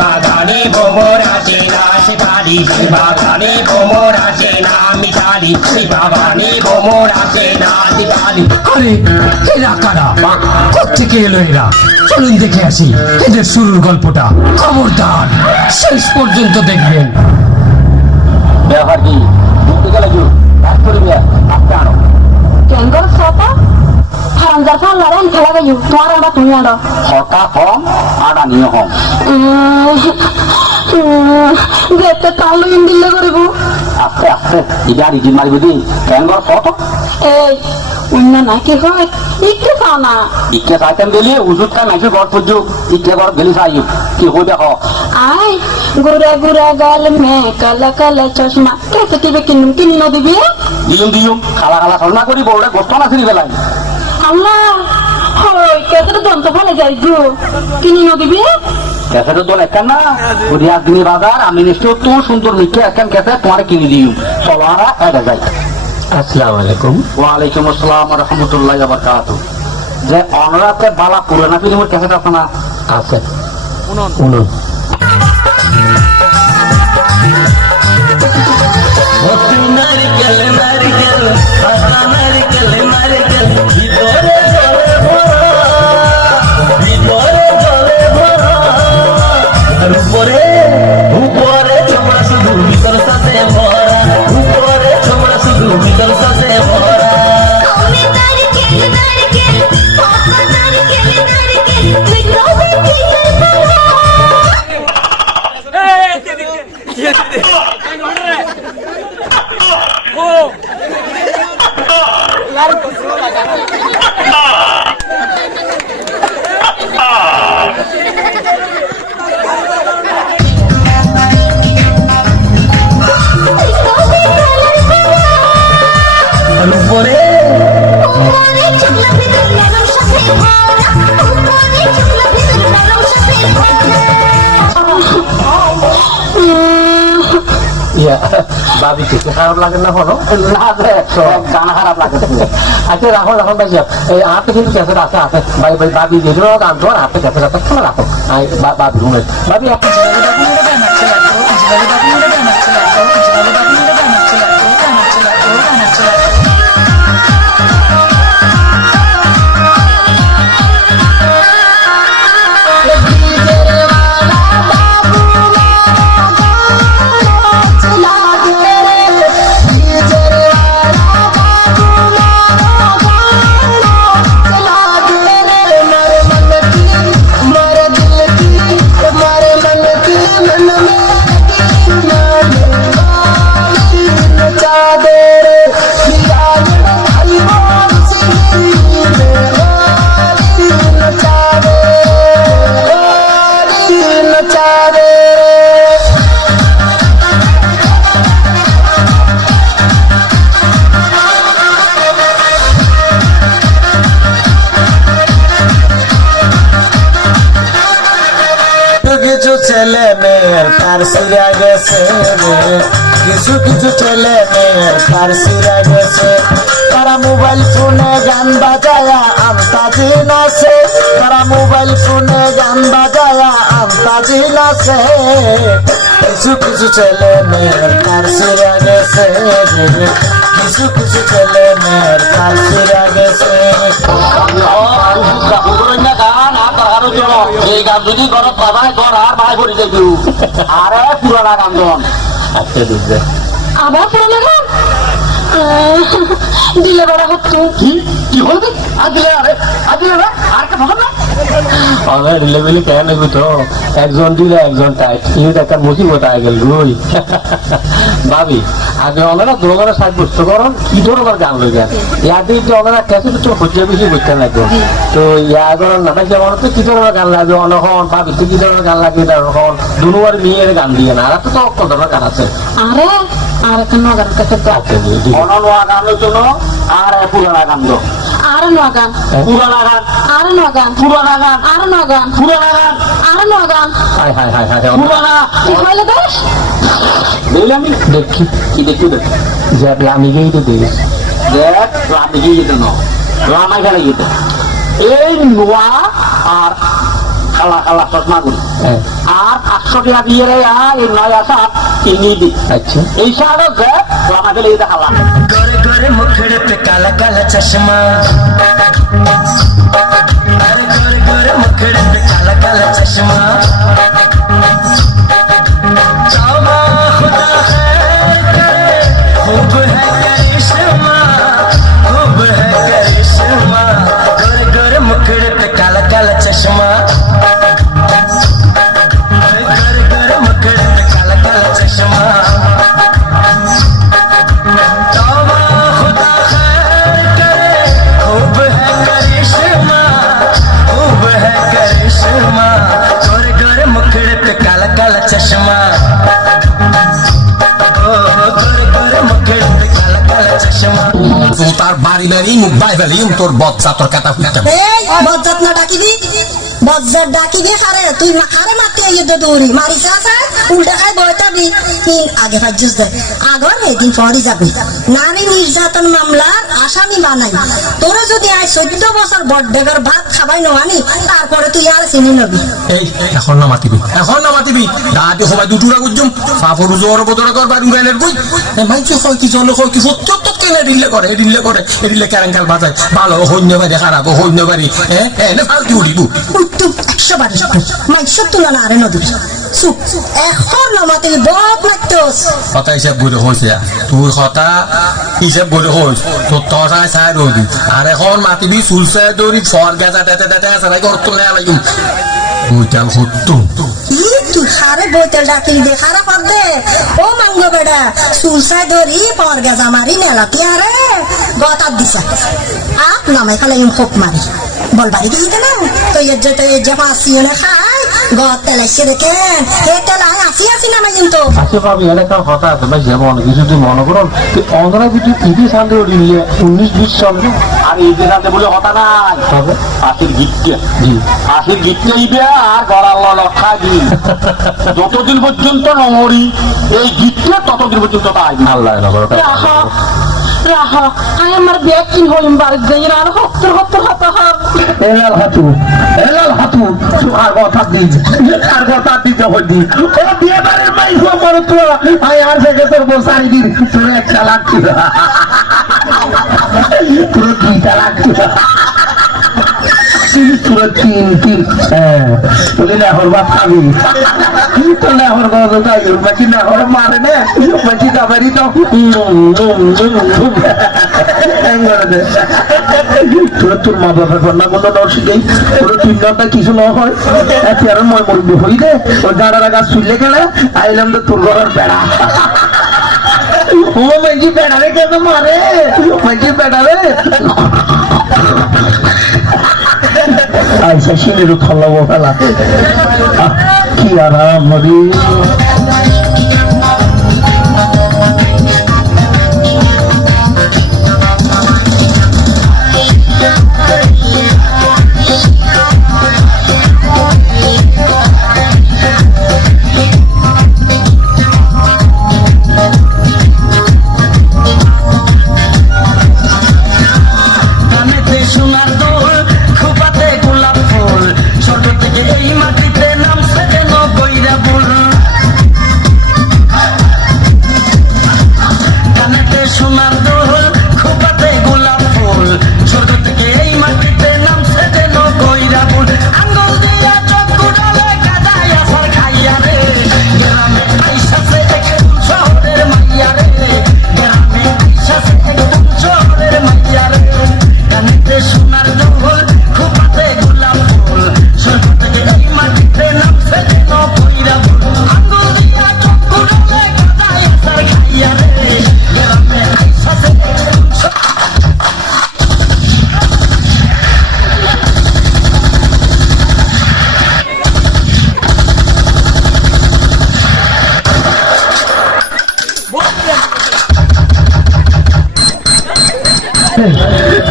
বাগানে ভ্রমর আসে না শিকারি, বাগানে ভ্রমর আসে না মিতালি, বাগানে ভ্রমর আসে না শিকারি। আরে এরা কারা, কোত্থেকে এলো এরা? চলুন দেখে আসি এদের শুরুর গল্পটা। খবরদার শেষ পর্যন্ত দেখবেন। ব্যাপার কি ঘুরতে গেলে কি এক করবি আপনি আনো কেঙ্গর সাপা হারামজার ফাল লারেন খেলা গেছু তোমার আমরা তুমি আনো হঠাৎ হম আটা নিয়ে হম দেখতে তাহলে ইন্দিল্লে করিব আস্তে আস্তে ইদার ইজি মারিব দি কেঙ্গর কত এই অন্য নাকি হয় ইকে চাও না ইকে চাইতেন গেলি উজুত খাই নাকি ঘর পুজো ইকে ঘর গেলি চাই কি হয়ে দেখো আই গুড়া গুড়া গাল মে কালা কালা চশমা কেসে টিভি কিনি নদিবি দিয়ুম খালা খালা সরনা করি বউরে গোস্ত না ছিড়ি বেলাই আল্লাহ হয় কেসে তো দন্ত ফেলে যাই গো কিনি নদিবি ক্যাসেট তো একটা না হরিয়ার দিনী বাজার আমি নিশ্চয় তো সুন্দর মিঠে একখান ক্যাসেট তোমার কিনে দিই চলো আমরা এটা যাই। আসসালামু আলাইকুম। ওয়ালাইকুম আসসালাম রহমতুল্লাহ বারাকাতুহু। যে অনরাতে বালা পুরানা ফিল্মের ক্যাসেট আছে না? আছে শুনুন। নারিকেল নারিকেল নারিকেল নারিকেল ভিতরে জলে ভরা, ভিতরে জলে ভরা, উপরে উপরে ছোমড়া শুধু ভিতর সাথে ভরা, উপরে ছোমড়া শুধু ভিতর সাথে ভরা। উপরে ইয়া ভাবি কিছু খারাপ লাগে না হলো না যে গানা খারাপ লাগে। আচ্ছা রাখো রাখো ভাই এই হাতে কিন্তু ক্যাসেট আছে আছে ভাই ভাই ভাবি যেগুলো গান তো হাতে ক্যাসেট আছে কেন রাখো ভাবি ঘুমে ভাবি কিছু ছেলে মেয়ের ফার্সিরা গেছে, কিছু কিছু ছেলে মেয়ের ফার্সিরা গেছে, তারা মোবাইল ফোনে গান বাজায়া আমতাজি নাচে, তারা মোবাইল ফোনে গান বাজায়া আমতাজি নাচে, কিছু কিছু ছেলে মেয়ের ফার্সিরা গেছে, কিছু কিছু ছেলে মেয়ের ফার্সিরা গেছে। এই গান যদি ঘরত বাজায় ঘর আর ভাই ভরি যাই আরে পুরানা গান আচ্ছা দিচ্ছে আবার পুরো গান দিলে বড় হতো কি কি হল আর দিলে আরে আর দিলে আর কে ভালো না আমার লেভেলে কেন নেবি তো একজন দিলে একজন টাইট কিন্তু একটা মুসিবত আগে গেল রুই ভাবি আগে ওনারা 2060 বছর করুন কি ধরনের গান লই যান ইয়ার দিয়ে তো ওনারা ক্যাসেট তো হচ্ছে বেশি বুঝতে লাগবে তো ইয়া করেন না ভাই যেমন তো কি ধরনের গান লাগবে অনখন ভাবি তো কি ধরনের গান লাগে তখন দুনুয়ার মেয়ের গান দিয়ে না আর তো অন্য ধরনের গান আছে আরে আর একটা নয়া গান কাছে তো অননোয়া গানের জন্য আর পুরানা গান দো আর নয়া গান পুরানা গান আর নয়া গান পুরানা গান আর নয়া গান পুরানা গান আর নয়া গান হাই হাই হাই হাই পুরানা কি হইলো দেশ দেখলে আমি দেখি কি দেখি দেখ যে আমি গিয়ে তো দেখ দেখ আমি গিয়ে তো না লামাই খেলে গিয়ে এই নোয়া আর খালা খালা চশমা গুলি আর 800 টাকা দিয়ে এই নয় আসা চিনি দি আচ্ছা এই সারা যে লামা খেলে গিয়ে খালা गोरे गोरे मुखड़े पे काला काला चश्मा अरे गोरे गोरे मुखड़े पे काला काला चश्मा तौबा खुदा खैर करे खूब है करिश्मा खूब है करिश्मा गोरे गोरे मुखड़े पे काला काला चश्मा गोरे गोरे मुखड़े पे काला काला चश्मा गोरे गोरे मुखड़े पे काला काला चश्मा गोरे गोरे मुखड़े पे काला काला चश्मा তার বাড়ি বাড়ি মুখ বাই ফেলি তোর বচ্চা তোর কাটা ফুটতে এই বজ্জাত না ডাকিবি বজ্জাত ডাকিবি খারে তুই না খারে মারতে আইয়ে দৌড়ি মারিস আছে উল্টা খাই বইতাবি তিন আগে ভাজ্যস দে আগর এদিন পরই যাবি নারী নির্যাতন মামলার আসামি বানাই তোরা যদি আজ 14 বছর বড়ডেগার ভাত খাবাই নওয়ানি তারপরে তুই আর চিনি নবি এই এখন না মাতিবি দাঁতে সবাই দুটুরা গুজুম সাফর জোর বদরা কর বাড়ি গাইলের কই মাই কি হয় কি জন হয় কি সত্য তো কেনে দিলে করে এডিলে কেরাঙ্গাল বাজায় ভালো হইন্য বাড়ি খারাপ হইন্য বাড়ি না ফালতু উড়িবু উত্তু 100 বার মাইসব তুলনা আরে নদী চুপ এখন নমাতিল বহুত মাত্তস কথা হিসাব করে হয়েছে তুই কথা হিসাব করে হইস তোর তসায় চাই রইবি আর এখন মাতিবি চুলসায় দৌড়ি ফর গেজা দেতে আছে রাই ঘর তুলে আলাইম বুঝাল সত্য তুই খারে বইতেল ডাকি দে খারাপ দে ও মাঙ্গ বেড়া চুলসায় ধরি পর গেজা মারি নেলাতি আরে গতার দিছা আপ নামাই খালে খোপ মারি বলবারি দিতে না তো এর যে ফাঁসি এনে খাই গত তেলাইছে দেখেন হে তেলাই আসি নামাই কিন্তু আচ্ছা ভাবি এটা একটা কথা আছে ভাই যেমন কিছু যদি মনে করুন অন্ধরা যদি ইতি সান্দে উঠিলে 19-20 সাল আর ইতি সান্দে বলে হতা নাই তবে আশির গিটকে জি আশির গিটকে ইবে আর গড়াল লক্ষা দিন যতদিন পর্যন্ত নমরি এই গিটকে ততদিন পর্যন্ত তাই আল্লাহ রাহা রাহা আই আমার ব্যাগ কিন হইম বাড়ি যাই আর হত্তর হতা হার এলাল হাতু আর কথা দিতে হইনি ও বিয়ে বাড়ির মাই খবর তো আই আর থেকে তোর বসাই দিন তোর একটা লাগছে তোর দুইটা লাগছে তোর তিন বলি না হরবা খাবি তো না হর গজ তাই বাকি না হর মারে না বাকি দাবারি তো তোর মা বাবার রান্না কোনো নরসিকেই তোর 3 ঘন্টা কিছু না হয় এর মই মরবি হই দে ও দাঁড়ারা গাছ ছুলে গেলে আইলাম তো তোর ঘরের বেড়া ও মাইজি বেড়া রে কেন মারে মাইজি বেড়া রে আইসা শিলের খল্লাবো ফেলা কি আরাম মরি ছোট থেকে এই মাটিতে নামছে যেন বইরা বল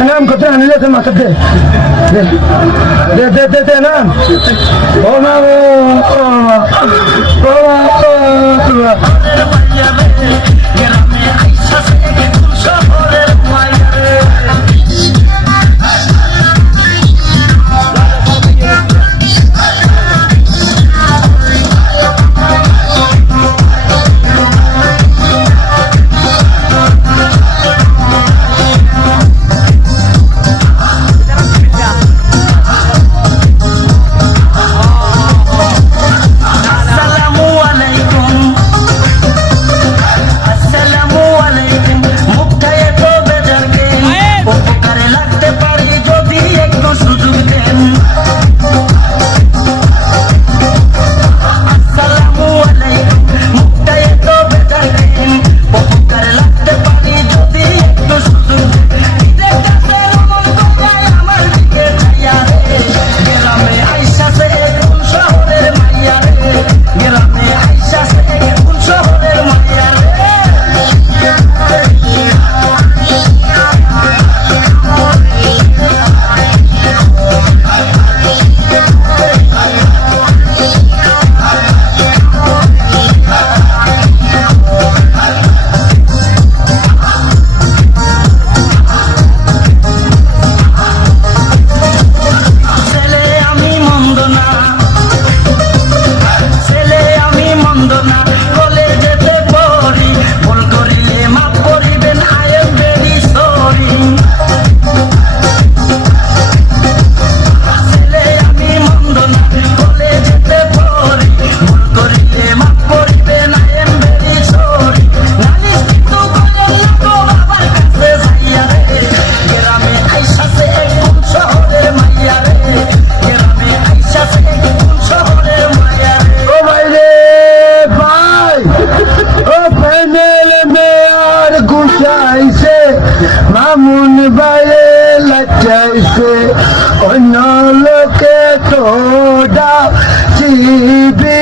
নাম কত আনিলে তো মাথা দে দে দে দে দে নাম ও মা ও মা ও মা মামুন বাইরে লাচাইছে অন্য লোকে তো চিবি